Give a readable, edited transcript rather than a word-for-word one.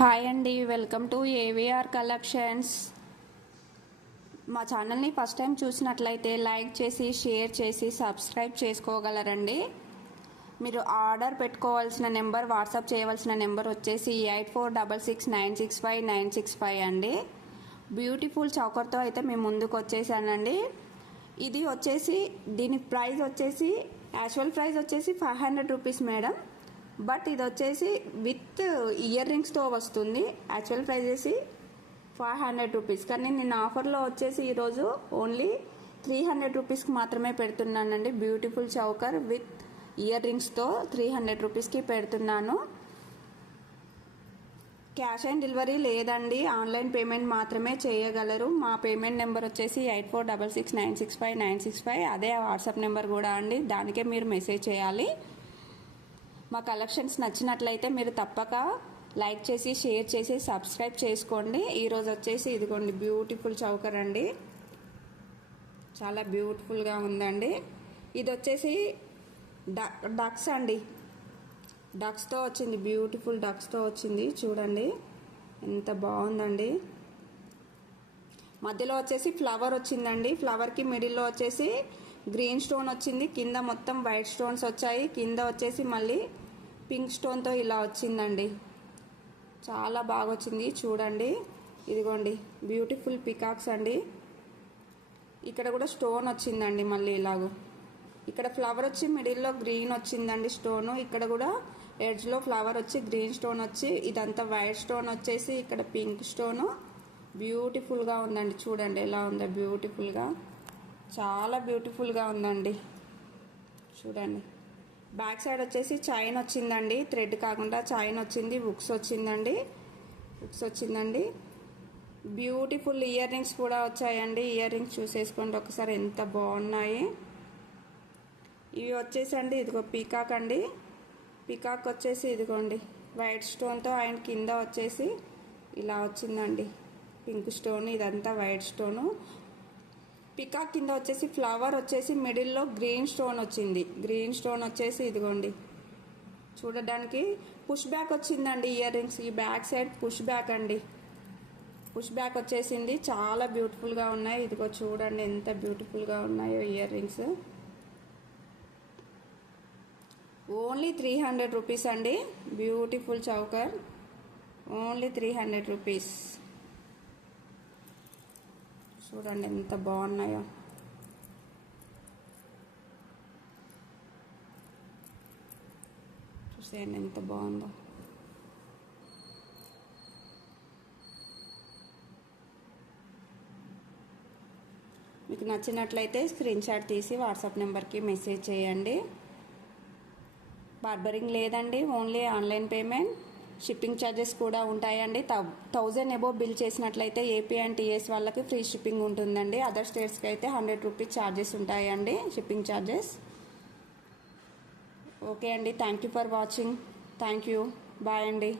Hi అండి, welcome to AVR collections. మా ఛానల్ని ఫస్ట్ టైం చూసినట్లయితే లైక్ చేసి షేర్ చేసి సబ్స్క్రైబ్ చేసుకోగలరండి. మీరు ఆర్డర్ పెట్టుకోవాల్సిన నెంబర్, వాట్సాప్ చేయవలసిన నెంబర్ వచ్చేసి 8466965965 అండి. బ్యూటిఫుల్ చౌకర్తో అయితే మేము ముందుకు వచ్చేసానండి. ఇది వచ్చేసి దీని ప్రైస్ వచ్చేసి యాక్చువల్ ప్రైస్ వచ్చేసి 500 రూపీస్ మేడం. బట్ ఇది వచ్చేసి విత్ ఇయర్ రింగ్స్తో వస్తుంది. యాక్చువల్ ప్రైస్ వచ్చేసి 500 రూపీస్, కానీ నేను ఆఫర్లో వచ్చేసి ఈరోజు ఓన్లీ 300 రూపీస్కి మాత్రమే పెడుతున్నానండి. బ్యూటిఫుల్ చౌకర్ విత్ ఇయర్ రింగ్స్తో 300 రూపీస్కి పెడుతున్నాను. క్యాష్ ఆన్ డెలివరీ లేదండి, ఆన్లైన్ పేమెంట్ మాత్రమే చేయగలరు. మా పేమెంట్ నెంబర్ వచ్చేసి 8466965965, అదే వాట్సాప్ నెంబర్ కూడా అండి. దానికే మీరు మెసేజ్ చేయాలి. మా కలెక్షన్స్ నచ్చినట్లయితే మీరు తప్పక లైక్ చేసి షేర్ చేసి సబ్స్క్రైబ్ చేసుకోండి. ఈరోజు వచ్చేసి ఇదిగోండి బ్యూటిఫుల్ చౌకర్ అండి, చాలా బ్యూటిఫుల్గా ఉందండి. ఇది వచ్చేసి డక్స్ అండి, డక్స్తో వచ్చింది, బ్యూటిఫుల్ డక్స్తో వచ్చింది. చూడండి ఎంత బాగుందండి. మధ్యలో వచ్చేసి ఫ్లవర్ వచ్చిందండి. ఫ్లవర్కి మిడిల్లో వచ్చేసి గ్రీన్ స్టోన్ వచ్చింది, కింద మొత్తం వైట్ స్టోన్స్ వచ్చాయి, కింద వచ్చేసి మళ్ళీ పింక్ స్టోన్తో ఇలా వచ్చిందండి. చాలా బాగా వచ్చింది చూడండి. ఇదిగోండి బ్యూటిఫుల్ పికాక్స్ అండి. ఇక్కడ కూడా స్టోన్ వచ్చిందండి మళ్ళీ ఇలాగో. ఇక్కడ ఫ్లవర్ వచ్చి మిడిల్లో గ్రీన్ వచ్చిందండి స్టోను. ఇక్కడ కూడా ఎడ్జ్లో ఫ్లవర్ వచ్చి గ్రీన్ స్టోన్ వచ్చి, ఇదంతా వైట్ స్టోన్ వచ్చేసి ఇక్కడ పింక్ స్టోను. బ్యూటిఫుల్గా ఉందండి, చూడండి ఎలా ఉందో బ్యూటిఫుల్గా, చాలా బ్యూటిఫుల్గా ఉందండి. చూడండి బ్యాక్ సైడ్ వచ్చేసి చైన్ వచ్చిందండి, థ్రెడ్ కాకుండా చైన్ వచ్చింది, బుక్స్ వచ్చిందండి, బుక్స్ వచ్చిందండి. బ్యూటిఫుల్ ఇయర్ రింగ్స్ కూడా వచ్చాయండి. ఇయర్ రింగ్స్ చూసేసుకోండి ఒకసారి ఎంత బాగున్నాయి. ఇవి వచ్చేసండి ఇదిగో పీకాక్ అండి. పీకాక్ వచ్చేసి ఇదిగోండి వైట్ స్టోన్తో, అండ్ కింద వచ్చేసి ఇలా వచ్చిందండి పింక్ స్టోన్, ఇదంతా వైట్ స్టోను. పికాక్ కింద వచ్చేసి ఫ్లవర్ వచ్చేసి మిడిల్లో గ్రీన్ స్టోన్ వచ్చింది. గ్రీన్ స్టోన్ వచ్చేసి ఇదిగోండి చూడడానికి పుష్ బ్యాక్ వచ్చిందండి ఇయర్ రింగ్స్. ఈ బ్యాక్ సైడ్ పుష్ బ్యాక్ అండి, పుష్ బ్యాక్ వచ్చేసింది. చాలా బ్యూటిఫుల్గా ఉన్నాయి. ఇదిగో చూడండి ఎంత బ్యూటిఫుల్గా ఉన్నాయో ఇయర్ రింగ్స్. ఓన్లీ 300 రూపీస్ అండి. Beautiful choker only 300 rupees. చూడండి ఎంత బాగున్నాయో. చూసేయండి ఎంత బాగుందో. మీకు నచ్చినట్లయితే స్క్రీన్ షాట్ తీసి వాట్సాప్ నెంబర్కి మెసేజ్ చేయండి. బార్బరింగ్ లేదండి, only online payment. Shipping charges కూడా ఉంటాయండి. 1000 అబోవ్ బిల్ చేసినట్లయితే ఏపీ అండ్ టీఎస్ వాళ్ళకి ఫ్రీ షిప్పింగ్ ఉంటుందండి. అదర్ స్టేట్స్కి అయితే 100 రూపీస్ ఛార్జెస్ ఉంటాయండి, షిప్పింగ్ ఛార్జెస్. ఓకే అండి, thank you for watching. Thank you, bye అండి.